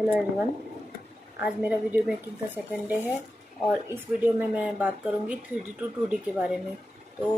Hello everyone. आज मेरा video making का सेकंड डे है और इस वीडियो में मैं बात करूंगी 3D टू 2D के बारे में। तो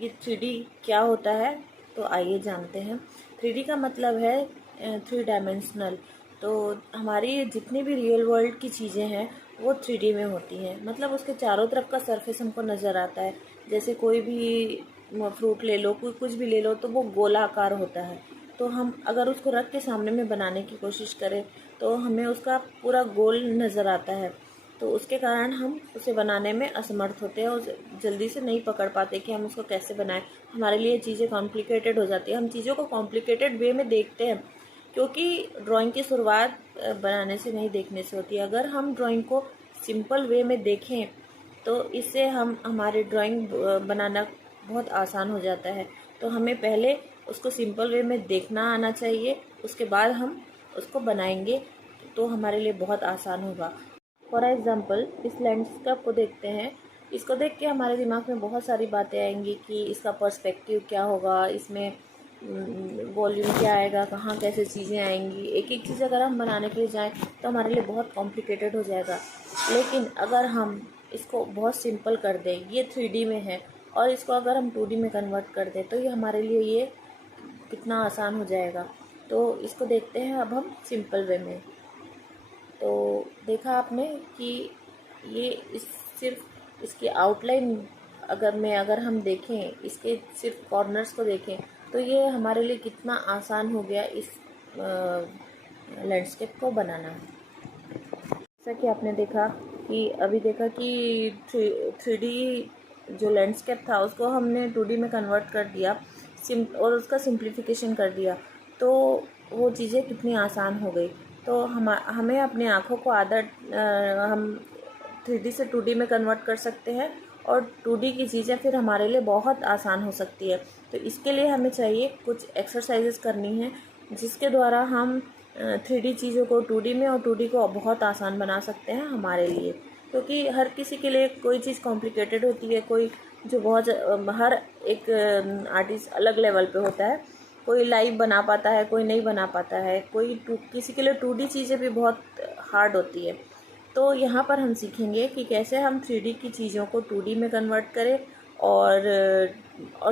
ये 3D क्या होता है, तो आइए जानते हैं। 3D का मतलब है 3 डायमेंशनल। तो हमारी जितनी भी रियल वर्ल्ड की चीज़ें हैं वो 3D में होती हैं, मतलब उसके चारों तरफ का सरफेस हमको नज़र आता है। जैसे कोई भी फ्रूट ले लो, कोई कुछ भी ले लो, तो वो गोलाकार होता है। तो हम अगर उसको रख के सामने में बनाने की कोशिश करें तो हमें उसका पूरा गोल नज़र आता है। तो उसके कारण हम उसे बनाने में असमर्थ होते हैं और जल्दी से नहीं पकड़ पाते कि हम उसको कैसे बनाएं। हमारे लिए चीज़ें कॉम्प्लिकेटेड हो जाती है, हम चीज़ों को कॉम्प्लिकेटेड वे में देखते हैं, क्योंकि ड्राइंग की शुरुआत बनाने से नहीं देखने से होती है। अगर हम ड्राइंग को सिंपल वे में देखें तो इससे हम हमारी ड्राइंग बनाना बहुत आसान हो जाता है। तो हमें पहले उसको सिंपल वे में देखना आना चाहिए, उसके बाद हम उसको बनाएंगे तो हमारे लिए बहुत आसान होगा। फॉर एग्ज़ाम्पल इस लैंडस्केप को देखते हैं, इसको देख के हमारे दिमाग में बहुत सारी बातें आएंगी कि इसका पर्सपेक्टिव क्या होगा, इसमें वॉल्यूम क्या आएगा, कहाँ कैसे चीज़ें आएंगी। एक एक चीज़ अगर हम बनाने के लिए जाएं तो हमारे लिए बहुत कॉम्प्लिकेटेड हो जाएगा। लेकिन अगर हम इसको बहुत सिंपल कर दें, ये 3D में है, और इसको अगर हम 2D में कन्वर्ट कर दें तो ये हमारे लिए ये कितना आसान हो जाएगा। तो इसको देखते हैं अब हम सिंपल वे में। तो देखा आपने कि ये सिर्फ इसकी आउटलाइन अगर हम देखें, इसके सिर्फ कॉर्नर्स को देखें, तो ये हमारे लिए कितना आसान हो गया इस लैंडस्केप को बनाना। जैसा कि आपने देखा कि अभी देखा कि 3D जो लैंडस्केप था उसको हमने 2D में कन्वर्ट कर दिया और उसका सिंप्लीफिकेशन कर दिया, तो वो चीज़ें कितनी आसान हो गई। तो हमें अपनी आँखों को आदत हम 3D से 2D में कन्वर्ट कर सकते हैं और 2D की चीज़ें फिर हमारे लिए बहुत आसान हो सकती है। तो इसके लिए हमें चाहिए कुछ एक्सरसाइजेस करनी है जिसके द्वारा हम 3D चीज़ों को 2D में और 2D को बहुत आसान बना सकते हैं हमारे लिए। क्योंकि हर किसी के लिए कोई चीज़ कॉम्प्लिकेटेड होती है, कोई जो बहुत हर एक आर्टिस्ट अलग लेवल पे होता है। कोई लाइव बना पाता है, कोई नहीं बना पाता है, किसी के लिए 2D चीज़ें भी बहुत हार्ड होती है। तो यहाँ पर हम सीखेंगे कि कैसे हम 3D की चीज़ों को 2D में कन्वर्ट करें और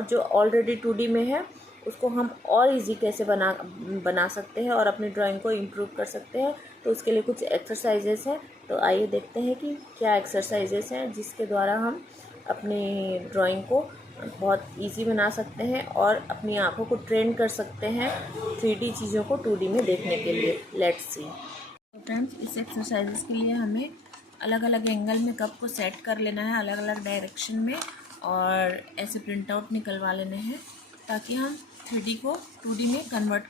जो ऑलरेडी 2D में है उसको हम और इजी कैसे बना सकते हैं और अपनी ड्राइंग को इम्प्रूव कर सकते हैं। तो उसके लिए कुछ एक्सरसाइजेस हैं, तो आइए देखते हैं कि क्या एक्सरसाइजेस हैं जिसके द्वारा हम अपनी ड्राइंग को बहुत इजी बना सकते हैं और अपनी आँखों को ट्रेन कर सकते हैं 3D चीज़ों को 2D में देखने के लिए। Let's see. तो फ्रेंड्स, इस एक्सरसाइजेस के लिए हमें अलग अलग एंगल में कप को सेट कर लेना है, अलग अलग डायरेक्शन में, और ऐसे प्रिंट आउट निकलवा लेने हैं ताकि हम 3D को 2D में कन्वर्ट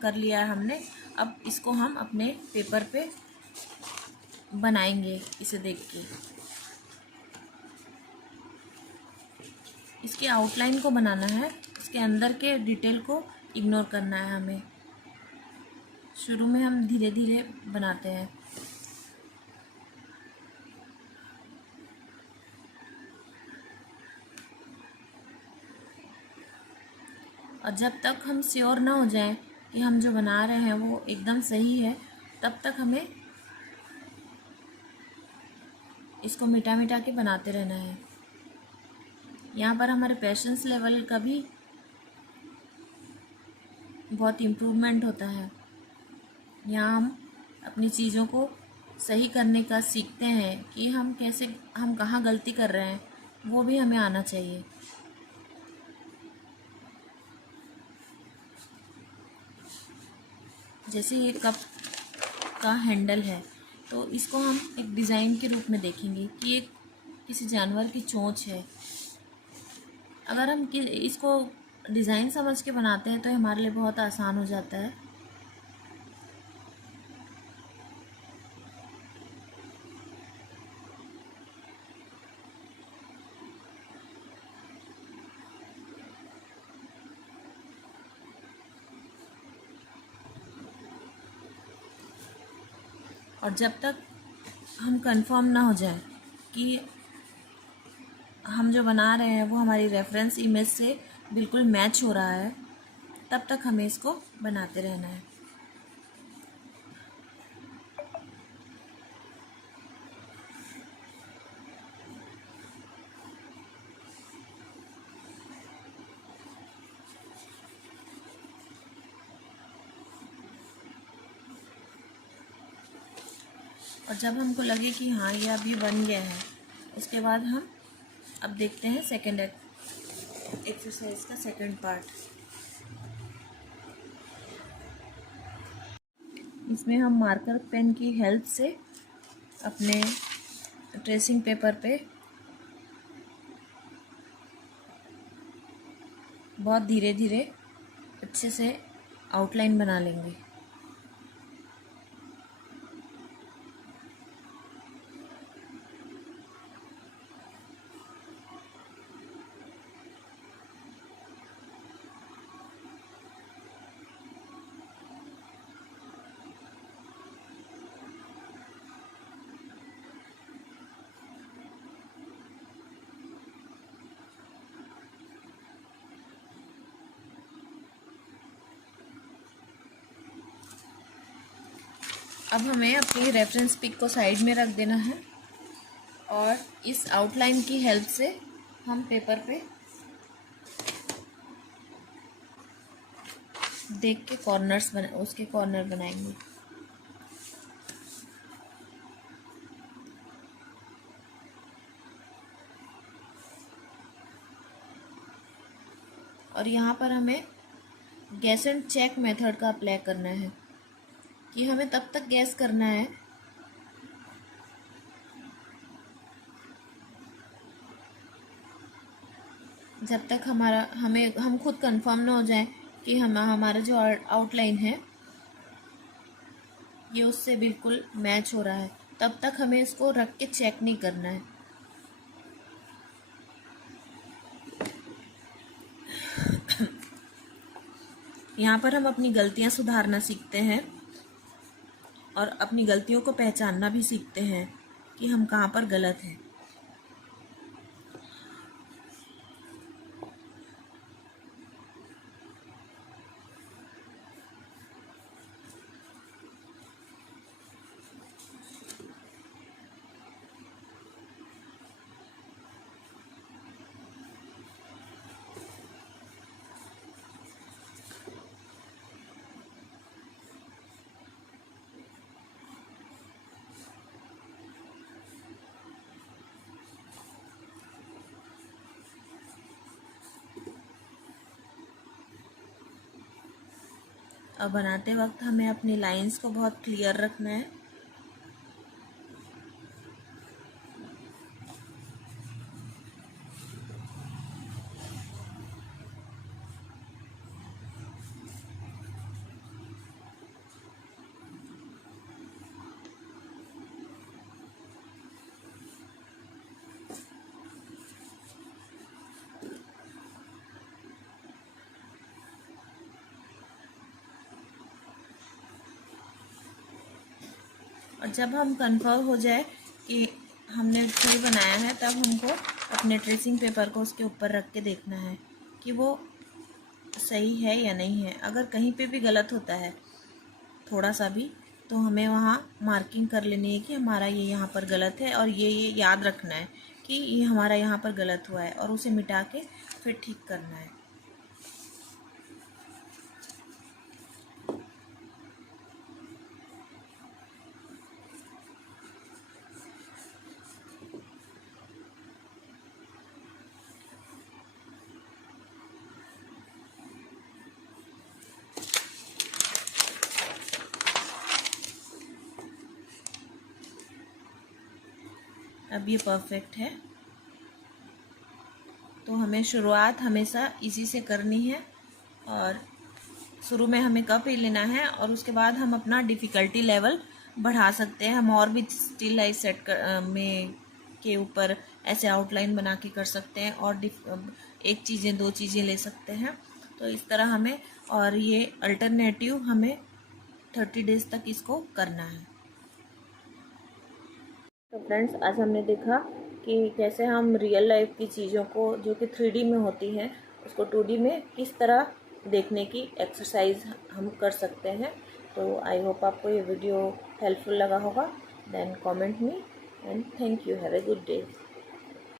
कर लिया है हमने। अब इसको हम अपने पेपर पे बनाएंगे इसे देख के। इसके आउटलाइन को बनाना है, इसके अंदर के डिटेल को इग्नोर करना है हमें। शुरू में हम धीरे धीरे बनाते हैं। और जब तक हम श्योर ना हो जाएं कि हम जो बना रहे हैं वो एकदम सही है, तब तक हमें इसको मिटा मिटा के बनाते रहना है। यहाँ पर हमारे पेशेंस लेवल का भी बहुत इम्प्रूवमेंट होता है। यहाँ हम अपनी चीज़ों को सही करने का सीखते हैं कि हम कहाँ गलती कर रहे हैं, वो भी हमें आना चाहिए। जैसे ये कप का हैंडल है, तो इसको हम एक डिज़ाइन के रूप में देखेंगे कि ये किसी जानवर की चोंच है। अगर हम इसको डिज़ाइन समझ के बनाते हैं तो हमारे लिए बहुत आसान हो जाता है। और जब तक हम कंफर्म ना हो जाए कि हम जो बना रहे हैं वो हमारी रेफरेंस इमेज से बिल्कुल मैच हो रहा है, तब तक हमें इसको बनाते रहना है। और जब हमको लगे कि हाँ ये अभी बन गया है, उसके बाद हम अब देखते हैं सेकेंड एक्सरसाइज का सेकेंड पार्ट। इसमें हम मार्कर पेन की हेल्प से अपने ट्रेसिंग पेपर पे बहुत धीरे धीरे अच्छे से आउटलाइन बना लेंगे। अब हमें अपनी रेफरेंस पिक को साइड में रख देना है और इस आउटलाइन की हेल्प से हम पेपर पे देख के उसके कॉर्नर बनाएंगे। और यहाँ पर हमें गैस एंड चेक मेथड का अप्लाई करना है कि हमें तब तक गैस करना है जब तक हम खुद कंफर्म ना हो जाए कि हमारा जो आउटलाइन है ये उससे बिल्कुल मैच हो रहा है। तब तक हमें इसको रख के चेक नहीं करना है। यहाँ पर हम अपनी गलतियाँ सुधारना सीखते हैं और अपनी गलतियों को पहचानना भी सीखते हैं कि हम कहाँ पर गलत हैं। अब बनाते वक्त हमें अपनी लाइंस को बहुत क्लियर रखना है। और जब हम कंफर्म हो जाए कि हमने ट्री बनाया है, तब हमको अपने ट्रेसिंग पेपर को उसके ऊपर रख के देखना है कि वो सही है या नहीं है। अगर कहीं पे भी गलत होता है थोड़ा सा भी, तो हमें वहाँ मार्किंग कर लेनी है कि हमारा ये यहाँ पर गलत है, और ये याद रखना है कि ये हमारा यहाँ पर गलत हुआ है, और उसे मिटा के फिर ठीक करना है। अब ये परफेक्ट है। तो हमें शुरुआत हमेशा इसी से करनी है, और शुरू में हमें कप ही लेना है, और उसके बाद हम अपना डिफ़िकल्टी लेवल बढ़ा सकते हैं। हम और भी स्टिल लाइफ सेट में के ऊपर ऐसे आउटलाइन बना के कर सकते हैं, और एक चीज़ें 2 चीज़ें ले सकते हैं। तो इस तरह हमें, और ये अल्टरनेटिव हमें 30 डेज़ तक इसको करना है। तो फ्रेंड्स, आज हमने देखा कि कैसे हम रियल लाइफ की चीज़ों को जो कि 3D में होती हैं उसको 2D में किस तरह देखने की एक्सरसाइज हम कर सकते हैं। तो आई होप आपको ये वीडियो हेल्पफुल लगा होगा। Then comment me, and thank you. Have a good day.